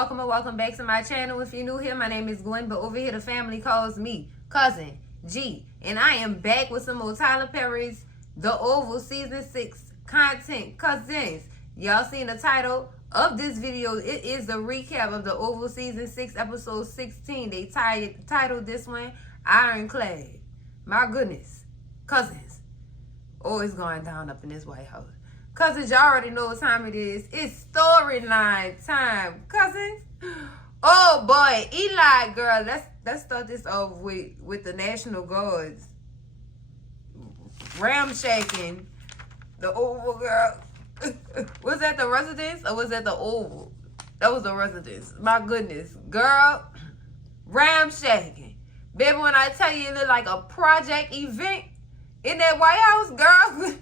welcome and welcome back to my channel. If you're new here, my name is Gwen, but over here the family calls me Cousin G. And I am back with some more Tyler Perry's The Oval Season 6 content. Cousins, y'all seen the title of this video. It is the recap of The Oval Season 6, Episode 16. They titled this one, Ironclad. My goodness. Cousins, always going down up in this White House. Cousins, y'all already know what time it is. It's storyline time. Cousins. Oh boy, Eli, girl, let's start this off with the National Guards ramshacking the Oval, girl. Was that the residence or was that the Oval? That was the residence. My goodness, girl, ramshacking. Baby, when I tell you it looked like a project event in that White House, girl.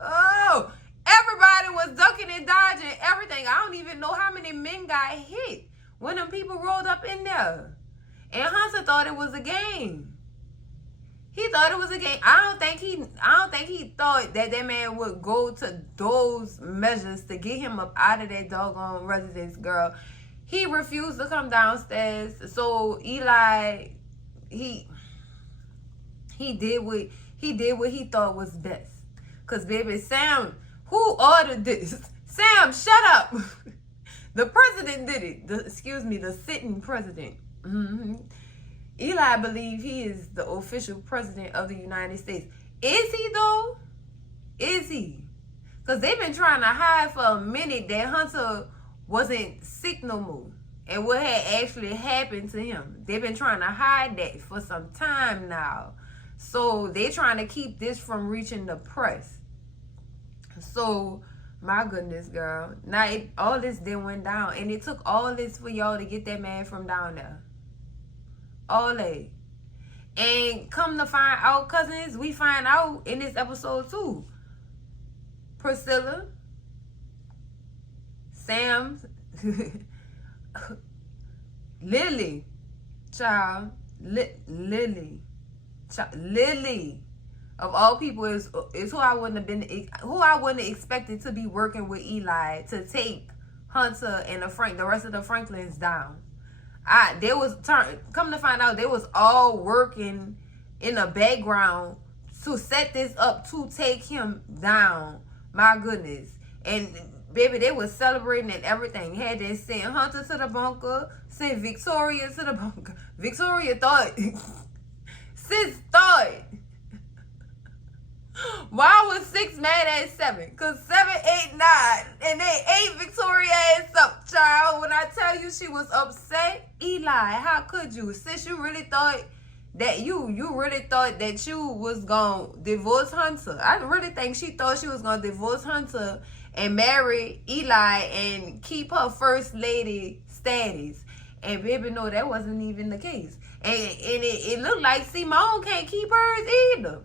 Oh. Everybody was ducking and dodging everything. I don't even know how many men got hit when them people rolled up in there. And Hunter thought it was a game. He thought it was a game. I don't think he thought that man would go to those measures to get him up out of that doggone residence, girl. He refused to come downstairs. So Eli, he did what he thought was best. Cause baby, Sam, who ordered this? Sam, shut up. The president did it. The sitting president. Eli believes he is the official president of the United States. Is he though? Is he? Because they've been trying to hide for a minute that Hunter wasn't sick no more. And what had actually happened to him. They've been trying to hide that for some time now. So they're trying to keep this from reaching the press. So, my goodness, girl. Now, all this then went down. And it took all this for y'all to get that man from down there. All that. And come to find out, cousins, we find out in this episode too. Priscilla, Sam, Lily, child, Lily. Of all people is who I wouldn't have expected to be working with Eli to take Hunter and the rest of the Franklins down. Come to find out they was all working in the background to set this up to take him down. My goodness. And baby, they was celebrating and everything. Had they sent Hunter to the bunker, sent Victoria to the bunker. Victoria thought sis thought. Why was 6 mad at 7? Because 7, 8, 9. And they ate Victoria ass up, child. When I tell you she was upset, Eli, how could you? Sis, you really thought that you really thought that you was going to divorce Hunter. I really think she thought she was going to divorce Hunter and marry Eli and keep her first lady status. And baby, no, that wasn't even the case. And it looked like Simone can't keep hers either.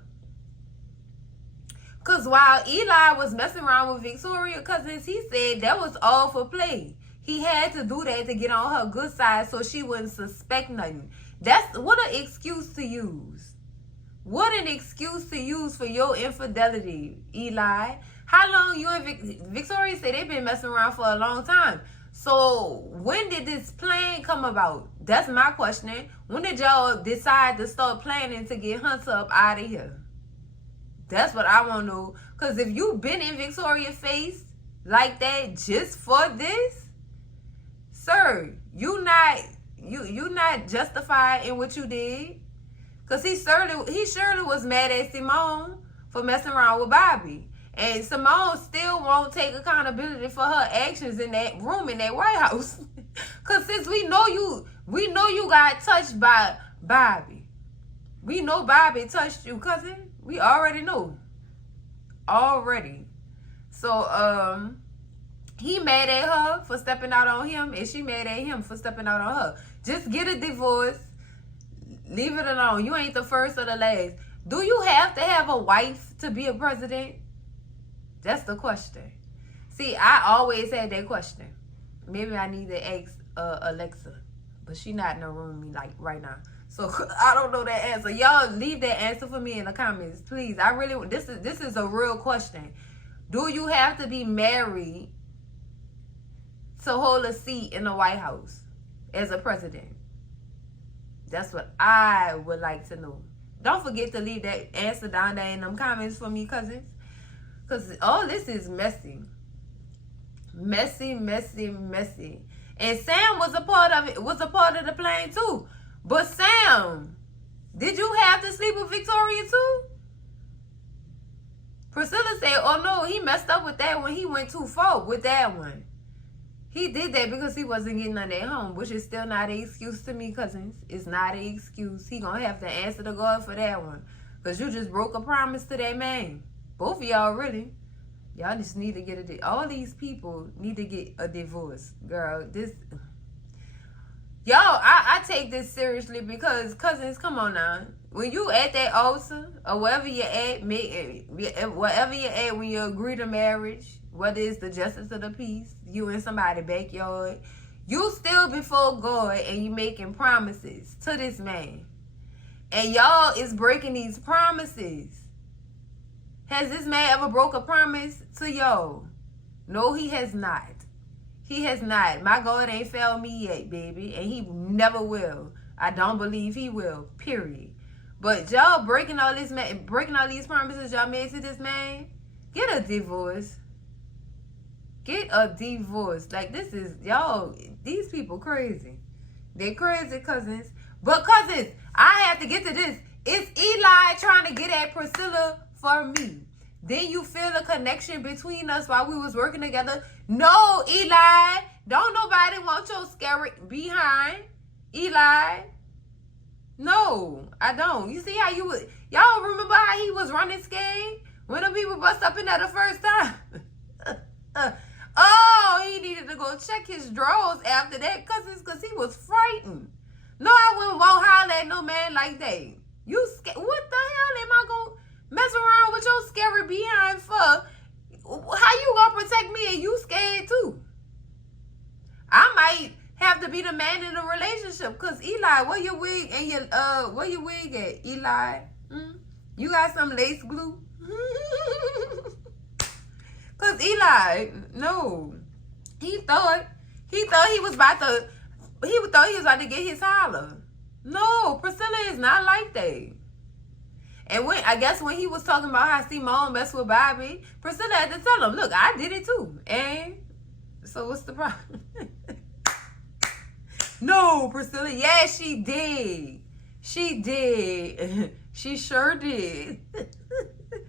Because while Eli was messing around with Victoria, cousins, he said that was all for play. He had to do that to get on her good side so she wouldn't suspect nothing. What an excuse to use. What an excuse to use for your infidelity, Eli. How long you and Victoria said they've been messing around for a long time. So when did this plan come about? That's my question. When did y'all decide to start planning to get Hunter up out of here? That's what I want to know. Because if you've been in Victoria's face like that just for this, sir, you not justified in what you did. Because he surely was mad at Simone for messing around with Bobby. And Simone still won't take accountability for her actions in that room in that White House. Because since we know you got touched by Bobby. We know Bobby touched you, cousin. We already know. Already. So, he mad at her for stepping out on him, and she mad at him for stepping out on her. Just get a divorce. Leave it alone. You ain't the first or the last. Do you have to have a wife to be a president? That's the question. See, I always had that question. Maybe I need to ask Alexa, but she not in the room like right now. So I don't know that answer. Y'all leave that answer for me in the comments, please. This is a real question. Do you have to be married to hold a seat in the White House as a president? That's what I would like to know. Don't forget to leave that answer down there in them comments for me, cousins. Because all this is messy. Messy, messy, messy. And Sam was a part of it, was a part of the plan too. But Sam, did you have to sleep with Victoria too? Priscilla said, oh no, he messed up with that one. He went too far with that one. He did that because he wasn't getting none at home, which is still not an excuse to me, cousins. It's not an excuse. He gonna have to answer to God for that one. Because you just broke a promise to that man. Both of y'all, really. Y'all just need to get all these people need to get a divorce. Girl, this... Y'all, I take this seriously because, cousins, come on now. When you at that altar, or wherever you're at, wherever you're at when you agree to marriage, whether it's the justice of the peace, you in somebody's backyard, you still before God and you making promises to this man. And y'all is breaking these promises. Has this man ever broke a promise to y'all? No, he has not. He has not. My God ain't failed me yet, baby. And he never will. I don't believe he will. Period. But y'all breaking all these promises y'all made to this man. Get a divorce. Get a divorce. Like, this is, y'all, these people crazy. They crazy, cousins. But cousins, I have to get to this. It's Eli trying to get at Priscilla for me. Then you feel a connection between us while we was working together. No, Eli. Don't nobody want your scary behind. Eli. No, I don't. You see how you would... Y'all remember how he was running scared? When the people bust up in there the first time? Oh, he needed to go check his drawers after that, cousins, because he was frightened. No, I wouldn't holler at no man like that. You scared? What the hell am I going to mess around with your scary behind for? How you going to protect me and you scared too? I might have to be the man in the relationship, because Eli, where your wig and your, where your wig at, Eli? You got some lace glue? Because Eli, no. He thought he was about to get his holler. No, Priscilla is not like that. And I guess when he was talking about how Simone messed with Bobby, Priscilla had to tell him, look, I did it too. And so what's the problem? No, Priscilla, yeah, she did. She did. She sure did.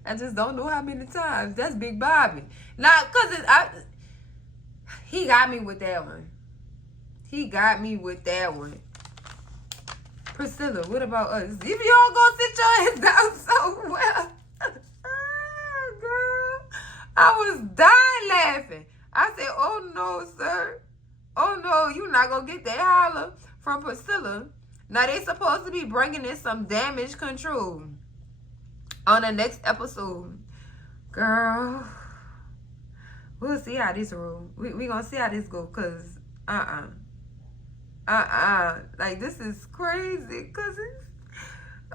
I just don't know how many times. That's Big Bobby. Now, cousin, he got me with that one. He got me with that one. Priscilla, what about us? If y'all gonna sit your ass down so well. Girl, I was dying laughing. I said, oh no, sir. Oh no, you not gonna get that holler from Priscilla. Now, they supposed to be bringing in some damage control on the next episode. Girl, we'll see how this roll. We gonna see how this go, because like, this is crazy, cousins.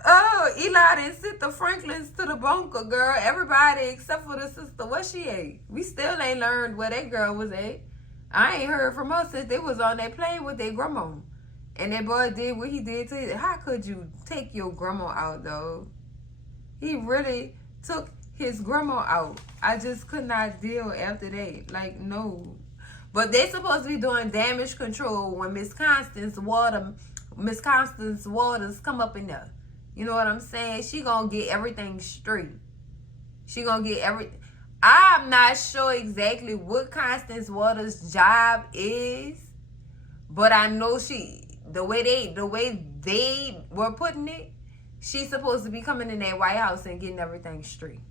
Oh, Eli didn't sent the Franklins to the bunker, girl. Everybody except for the sister. Where she at? We still ain't learned where that girl was at. I ain't heard from her since they was on that plane with their grandma. And that boy did what he did to you. How could you take your grandma out, though? He really took his grandma out. I just could not deal after that. Like, no. But they supposed to be doing damage control when Miss Constance Waters come up in there. You know what I'm saying? She gonna get everything straight. She gonna get everything. I'm not sure exactly what Constance Waters' job is, but I know the way they were putting it, she's supposed to be coming in that White House and getting everything straight.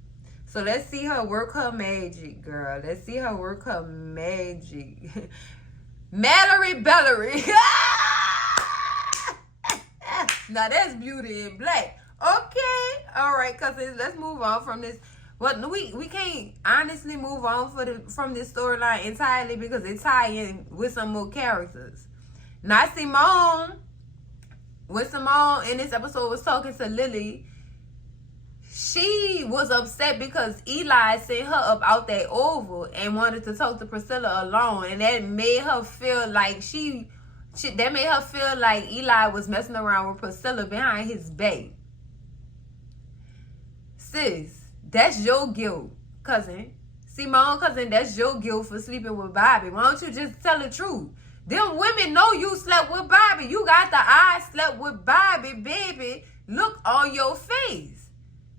So let's see her work her magic, girl. Let's see her work her magic. Mallory Bellery. Now that's Beauty in Black. Okay. All right, cousins. Let's move on from this. But we can't honestly move on from this storyline entirely because it tie in with some more characters. Now, Simone, when Simone in this episode was talking to Lily, she was upset because Eli sent her up out that oval and wanted to talk to Priscilla alone, and that made her feel like that made her feel like Eli was messing around with Priscilla behind his back. Sis, that's your guilt, cousin. See, my own cousin, that's your guilt for sleeping with Bobby. Why don't you just tell the truth? Them women know you slept with Bobby. You got the I slept with Bobby, baby, look on your face.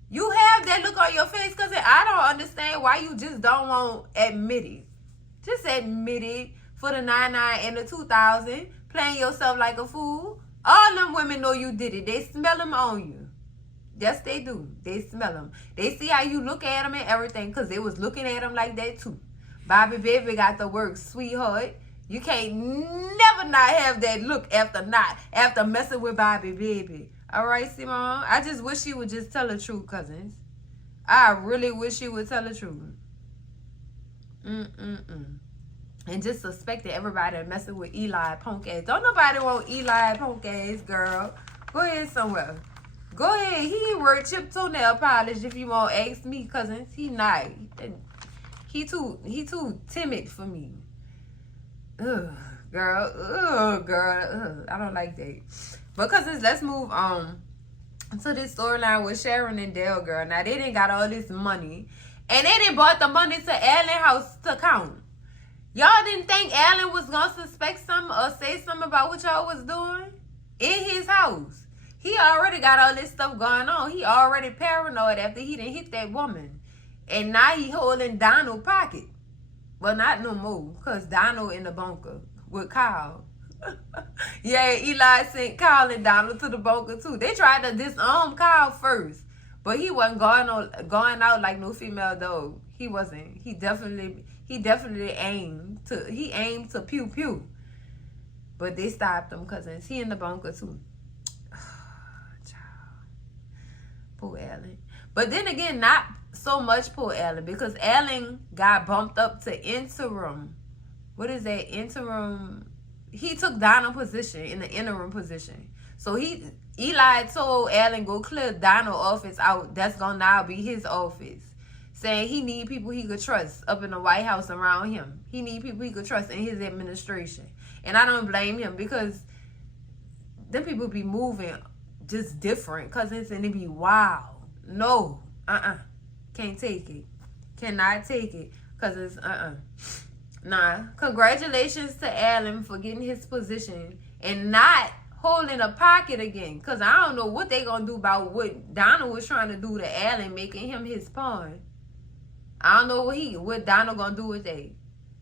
You have that look on your face, cousin. I don't understand why you just don't want to admit it. Just admit it for the 99 and the 2000, playing yourself like a fool. All them women know you did it. They smell them on you. Yes, they do. They smell them. They see how you look at them and everything, because they was looking at them like that too. Bobby, baby, got the work, sweetheart. You can't never not have that look after messing with Bobby, baby. All right, Simone? I just wish you would just tell the truth, cousins. I really wish you would tell the truth. And just suspected everybody messing with Eli punk ass. Don't nobody want Eli punk ass, girl. Go ahead somewhere. Go ahead. He ain't worth chip toenail polish if you want to ask me, cousins. He not. He too timid for me. Ugh, girl. Ugh, girl. Ugh, I don't like that. But cousins, let's move on to this storyline with Sharon and Dale, girl. Now, they didn't got all this money. And they didn't bought the money to Alan house to count. Y'all didn't think Alan was going to suspect something or say something about what y'all was doing? In his house. He already got all this stuff going on. He already paranoid after he didn't hit that woman. And now he holding Donald's pocket. Well, not no more, because Donald in the bunker with Kyle. Yeah, Eli sent Kyle and Donald to the bunker too. They tried to disarm Kyle first, but he wasn't going out like no female dog. He wasn't. He definitely aimed to pew pew. But they stopped him, cousins. He in the bunker too. Poor Alan. But then again, not so much poor Alan, because Alan got bumped up to interim. What is that? Interim. He took Donald's position in the interim position. So Eli told Alan, go clear Donald's office out. That's going to now be his office. Saying he need people he could trust up in the White House around him. He need people he could trust in his administration. And I don't blame him, because them people be moving just different, cousins, and it be wild. No. Can't take it. Cannot take it. Cousins, Nah, congratulations to Alan for getting his position and not holding a pocket again. Because I don't know what they going to do about what Donald was trying to do to Alan, making him his pawn. I don't know what Donald going to do with that.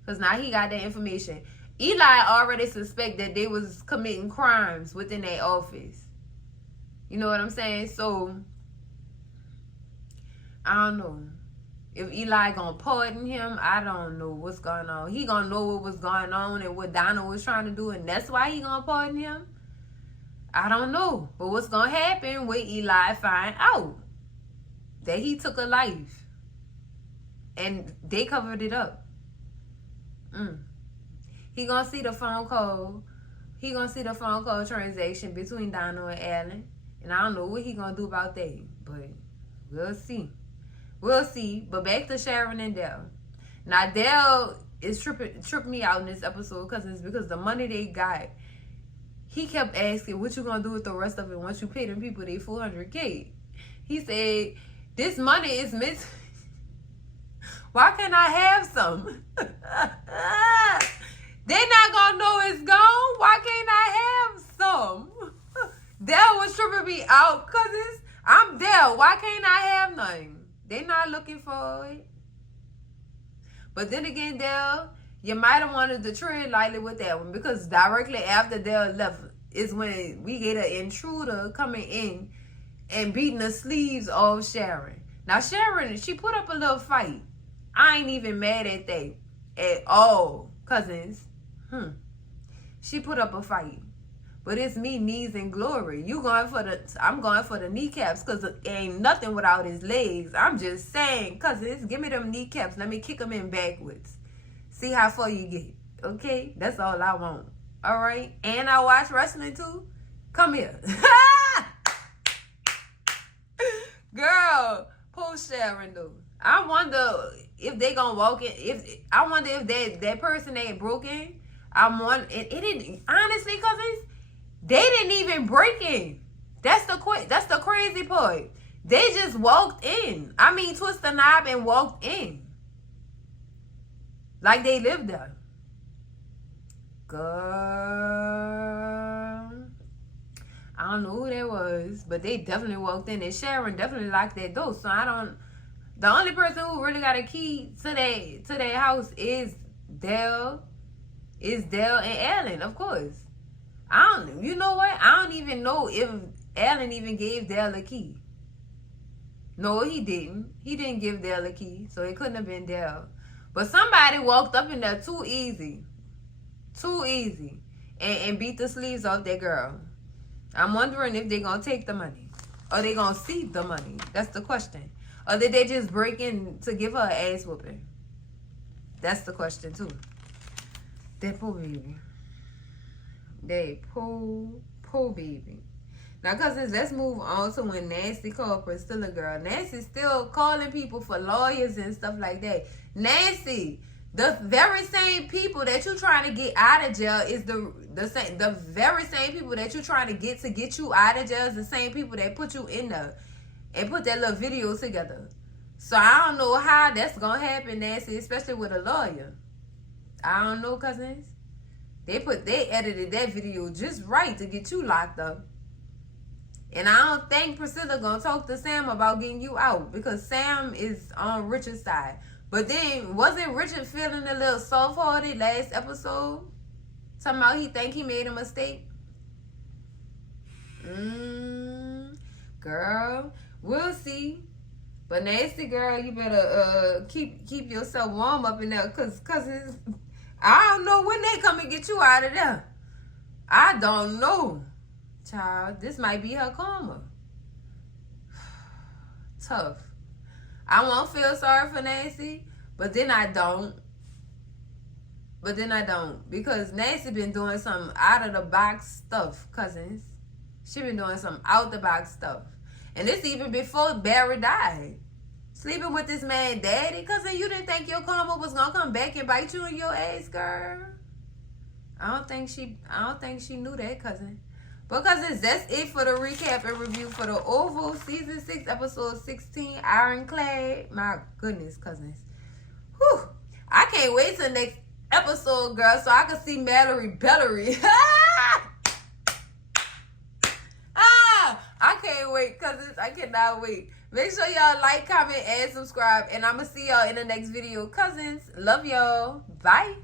Because now he got that information. Eli already suspect that they was committing crimes within their office. You know what I'm saying? So, I don't know. If Eli gonna pardon him, I don't know what's going on. He gonna know what was going on and what Donald was trying to do, and that's why he gonna pardon him? I don't know. But what's gonna happen when Eli find out that he took a life and they covered it up? He gonna see the phone call. He gonna see the phone call transaction between Donald and Alan, and I don't know what he gonna do about that, but we'll see. We'll see. But back to Sharon and Dale. Now, Dale is tripping me out in this episode, because the money they got, he kept asking, what you gonna do with the rest of it once you pay them people they $400K? He said, this money is meant to... Why can't I have some? They not gonna know it's gone. Why can't I have some? Dale was tripping me out, cousins. I'm Dale. Why can't I have nothing? They not looking for it. But then again, Dale, you might have wanted to tread lightly with that one, because directly after Dale left is when we get an intruder coming in and beating the sleeves off Sharon. Now, Sharon, she put up a little fight. I ain't even mad at that at all, cousins. She put up a fight. But it's me, knees and glory. I'm going for the kneecaps, because it ain't nothing without his legs. I'm just saying, cousins, give me them kneecaps. Let me kick them in backwards. See how far you get. Okay? That's all I want. All right? And I watch wrestling too. Come here. Girl, Sharon do. I wonder if they gonna walk in. I wonder if that person they broke in. It didn't honestly, cousins. They didn't even break in. That's the crazy part. They just walked in. I mean, twist the knob and walked in. Like they lived there. Girl, I don't know who that was, but they definitely walked in. And Sharon definitely locked that door. So the only person who really got a key to their house is Dell and Ellen, of course. You know what? I don't even know if Ellen even gave Dell a key. No, he didn't. He didn't give Dell a key, so it couldn't have been Dell. But somebody walked up in there too easy, and beat the sleeves off that girl. I'm wondering if they're going to take the money, or they going to see the money. That's the question. Or did they just break in to give her an ass whooping? That's the question, too. That poor baby. That poor baby. Now, cousins, let's move on to when Nasty called Priscilla, girl. Nasty's still calling people for lawyers and stuff like that. Nasty, the very same people that you trying to get out of jail is the very same people that you trying to get you out of jail is the same people that put you in there and put that little video together. So I don't know how that's gonna happen, Nasty, especially with a lawyer. I don't know, cousins. They edited that video just right to get you locked up. And I don't think Priscilla gonna talk to Sam about getting you out, because Sam is on Richard's side. But then, wasn't Richard feeling a little soft-hearted last episode? Talking about he think he made a mistake? Girl, we'll see. But Nasty girl, you better keep yourself warm up in there, cause I don't know when they come and get you out of there. I don't know. Child, this might be her karma. Tough. I won't feel sorry for Nasty, but then I don't. Because Nasty been doing some out-of-the-box stuff, cousins. She been doing some out-the-box stuff. And this even before Barry died. Sleeping with this man daddy, cousin. You didn't think your karma was going to come back and bite you in your ass, girl? I don't think she knew that, cousin. But cousins, that's it for the recap and review for the Oval Season 6, Episode 16, Ironclad. My goodness, cousins. Whew. I can't wait till next episode, girl, so I can see Mallory Bellery. I can't wait, cousins. I cannot wait. Make sure y'all like, comment, and subscribe. And I'm going to see y'all in the next video. Cousins, love y'all. Bye.